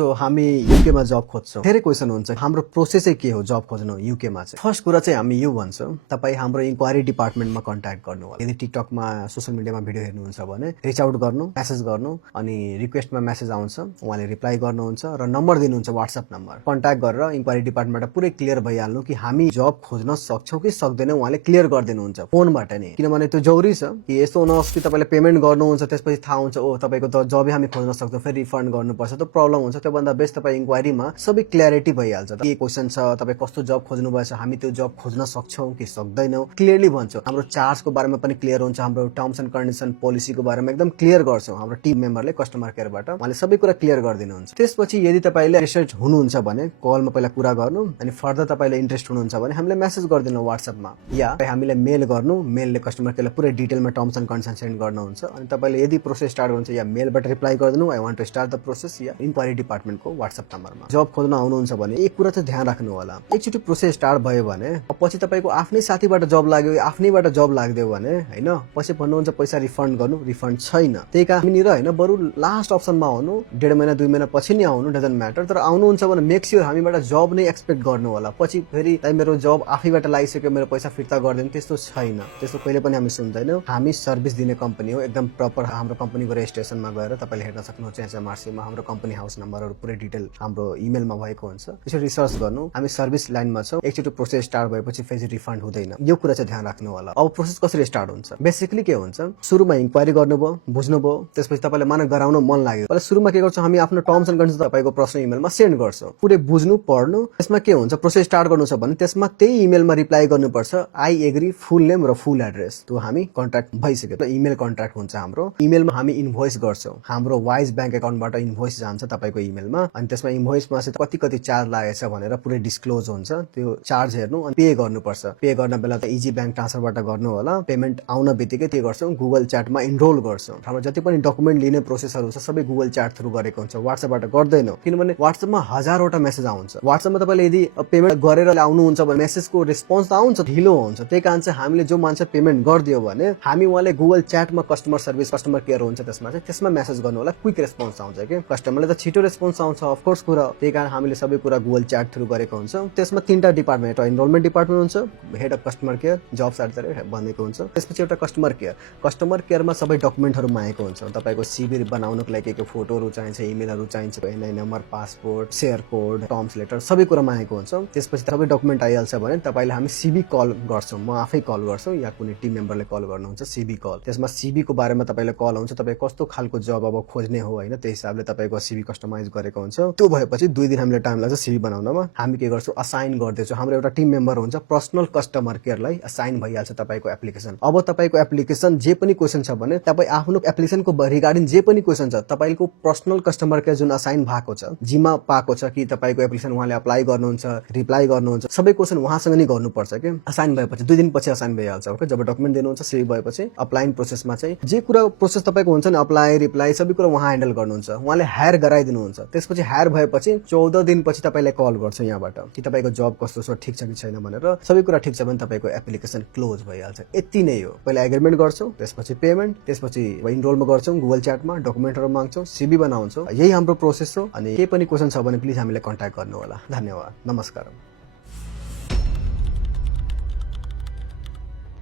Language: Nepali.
So हामी युके मा जब खोज्छौं धेरै क्वेशन हुन्छ हाम्रो प्रोसेसै के हो जब खोज्नु युके मा चाहिँ फर्स्ट कुरा चाहिँ हामी यो भन्छौं तपाई हाम्रो इन्क्वायरी डिपार्टमेन्टमा कन्ट्याक्ट गर्नु होला यदि टिकटक मा सोशल मिडियामा भिडियो हेर्नुहुन्छ भने रिच आउट गर्नु मेसेज गर्नु अनि रिक्वेस्टमा मेसेज आउँछ उहाँले रिप्लाई गर्नुहुन्छ र नम्बर दिनुहुन्छ व्हाट्सएप नम्बर कन्ट्याक्ट गरेर इन्क्वायरी डिपार्टमेन्टबाट पुरै क्लियर भइहाल्नु कि हामी जब खोज्न सक्छौं कि सक्दैनौं उहाँले क्लियर गरिदिनुहुन्छ फोनबाट नै किनभने त्यो जरुरी छ कि यस्तो नहोस् कि तपाईले पेमेन्ट गर्नुहुन्छ त्यसपछि थाहा हुन्छ ओ तपाईको त जबै हामी खोज्न सक्छौं फेरि रिफन्ड गर्नुपर्छ त प्रब्लम हुन्छ त्यो भन्दा बेस्ट तपाई इन्क्वायरीमा सबै क्ल्यारिटी भइहाल्छ के क्वेशन छ तपाई कस्तो जब खोज्नु भएछ हामी त्यो जब खोज्न सक्छौं कि सक्दैनौं क्लियरली भन्छौं हाम्रो चार्जको बारेमा पनि क्लियर हुन्छ हाम्रो टर्म्स एन्ड कन्डिसन पोलिसीको बारेमा एकदम क्लियर गर्छौं हाम्रो टिम मेम्बरले कस्टमर केयरबाट उहाँले सबै कुरा क्लियर गरिदिनुहुन्छ त्यसपछि यदि तपाईले इन्ट्रेस्टेड हुनुहुन्छ भने कलमा पहिला कुरा गर्नु अनि फर्दर तपाईले इन्ट्रेस्ट हुनुहुन्छ भने हामीले मेसेज गरिदिनु व्हाट्सएपमा या हामीले मेल गर्नु मेलले कस्टमर केयरलाई पुरै डिटेलमा टर्म्स एन्ड कन्डिसन सेन्ड गर्नुहुन्छ अनि तपाईले यदि प्रोसेस स्टार्ट गर्नुहुन्छ या मेलबाट रिप्लाई गरिदिनु I want to start the process या इन्क्वायरी डिपार्टमेन्टको व्हाट्सएप नम्बरमा जब खोज्न आउनुहुन्छ भने एक कुरा चाहिँ ध्यान राख्नु होला एकचोटी प्रोसेस स्टार्ट भयो भने पछि तपाईको आफ्नै साथीबाट जब लाग्यो या आफ्नैबाट जब लाग्दियो भने हैन पछि भन्नुहुन्छ पैसा रिफन्ड गर्नु रिफन्ड छैन त्यही कारण हामीनिर हैन बरु लास्ट अप्सनमा आउनु 1.5 महिना 2 महिना पछि नि आउनु डजन्ट म्याटर तर आउनुहुन्छ भने मेक स्योर हामीबाट जब नै एक्सपेक्ट गर्नु होला पछि फेरि मेरो जब आफैबाट लागिसक्यो मेरो पैसा फिर्ता गर्दिनु त्यस्तो छैन त्यस्तो कहिले पनि हामी सुन्दैनौं हामी सर्भिस दिने कम्पनी हो एकदम प्रपर हाम्रो कम्पनीको रेजिस्ट्रेसनमा गएर तपाईले हेर्न सक्नुहुन्छ एचएमआरसी मा हाम्रो कम्पनी हाउस नम्बरहरु पुरै डिटेल हाम्रो इमेलमा भएको हुन्छ त्यसरी रिसर्च गर्नु हामी सर्भिस लाइनमा छौं एकचोटी प्रोसेस स्टार्ट भएपछि फेरि रिफन्ड हुँदैन यो कुरा चाहिँ ध्यान राख्नु होला अब प्रोसेस कसरी स्टार्ट हुन्छ बेसिकली के हुन्छ सुरुमा इन्क्वायरी गर्नुभयो बुझ्नुभयो त्यसपछि तपाईले मानक गराउन मन लाग्यो पहिला सुरुमा के गर्छौं हामी आफ्नो टर्म्स एन्ड कन्डिसन तपाईको प्रश्न इमेलमा सेन्ड गर्छौं पुरै बुझ्नु पढ्नु त्यसमा के हुन्छ प्रोसेस स्टार्ट गर्नु छ भने त्यसमा त्यही इमेलमा रिप्लाई गर्नुपर्छ आई एग्री फुल नेम र फुल एड्रेस त्यो हामी कन्ट्र्याक्ट भइसक्यो इमेल कन्ट्र्याक्ट हुन्छ हाम्रो इमेलमा हामी इन्भोइस गर्छौं हाम्रो वाइज बैंक अकाउन्टबाट इन्भोइस जान्छ तपाईको इमेलमा अनि त्यसमा इन्भोइसमा चाहिँ कति चार्ज लागेछ भनेर पुरै डिस्क्लोज हुन्छ त्यो चार्ज हेर्नु अनि पे गर्नुपर्छ पे गर्न बेला त इजी बैंक ट्रान्सफरबाट गर्नु होला पेमेन्ट आउन बित्तिकै के गर्छौं गुगल च्याटमा इनरोल गर्छौं हाम्रो जति पनि डकुमेन्ट लिने प्रोसेसहरु छ सबै गुगल च्याट थ्रु गरेको हुन्छ व्हाट्सएपबाट गर्दैनौ किनभने व्हाट्सएपमा हजारवटा मेसेज आउँछ व्हाट्सएपमा तपाईले यदि पेमेन्ट गरेर आउनुहुन्छ भने मेसेजको रेस्पोन्स त आउँछ ढिलो हुन्छ त्यही कारण चाहिँ हामीले जो मान्छे पेमेन्ट गर्दियो भने हामी उहाँले गुगल च्याटमा कस्टमर सर्भिस कस्टमर केयर हुन्छ त्यसमा मेसेज गर्नु होला क्विक रेस्पोन्स आउँछ के कस्टमरले त छिटो रेस्पोन्स आउँछ अफ कोर्स कुरा त्यही कारण हामीले सबै कुरा गुगल च्याट थ्रु गरेको हुन्छ त्यसमा तीनटा डिपार्टमेन्ट एउटा इनरोलमेन्ट डिपार्टमेन्ट हुन्छ head of customer care job shorter भनेको हुन्छ त्यसपछि एउटा कस्टमर केयरमा सबै डकुमेन्टहरु मागेको हुन्छ तपाईको सीबी बनाउनको लागि के फोटोहरु चाहिन्छ इमेलहरु चाहिन्छ NI number passport share code terms letter सबै कुरा मागेको हुन्छ त्यसपछि सबै डकुमेन्ट आइहाल्छ भने तपाईले हामी सीबी कल गर्छौं म आफै कल गर्छु या कुनै टिम मेम्बरले कल गर्नुहुन्छ सीबी कल त्यसमा सीबी को बारेमा तपाईले कल आउँछ तपाई कस्तो खालको जब अब खोज्ने हो हैन त्यही हिसाबले तपाईको सीबी कस्टमाइज गरेको हुन्छ त्यो भएपछि 2 दिन हामीले टाइम लाग्छ सीबी बनाउनमा हामी के गर्छौं असाइन गर्दैछौं हाम्रो एउटा टिम मेम्बर हुन्छ पर्सनल कस्टमर केयरलाई असाइन भइहाल्छ तपाईको एप्लिकेसन अब तपाईको एप्लिकेसन जे पनि क्वेशन छ भने तपाई आफ्नो एप्लिकेसनको रिगार्डिङ जे पनि क्वेशन छ तपाईको पर्सनल कस्टमर केयर जुन असाइन भएको छ जिम्मा पाएको छ कि तपाईको एप्लिकेसन उहाँले अप्लाई गर्नुहुन्छ रिप्लाई गर्नुहुन्छ सबै क्वेशन उहाँसँग नै गर्नुपर्छ के असाइन भएपछि 2 दिन पछि असाइन भइहाल्छ ओके जब डकुमेन्ट दिनुहुन्छ सीबी भएपछि अप्लाइङ प्रोसेसमा चाहिँ जे कुरा प्रोसेस तपाईको हुन्छ नि अप्लाई रिप्लाई सबै कुरा उहाँ ह्यान्डल गर्नुहुन्छ उहाँले हायर गराइदिनुहुन्छ त्यसपछि हायर भएपछि 14 दिन पछि तपाईलाई कल गर्छ यहाँबाट कि तपाईको जब कस्तो छ ठीक छ कि छैन भनेर सबै कुरा ठीक छ भने तपाईको एप्लिकेसन क्लोज भइहाल्छ यति नै हो पहिला एग्रीमेन्ट गर्छौं त्यसपछि पेमेन्ट त्यसपछि इनरोलमा गर्छौं गुगल च्याटमा डकुमेन्टहरु माग्छौं सीबी बनाउँछौं यही हाम्रो प्रोसेस हो अनि के पनि क्वेशन छ भने प्लिज हामीलाई कन्ट्याक्ट गर्नु होला धन्यवाद नमस्कार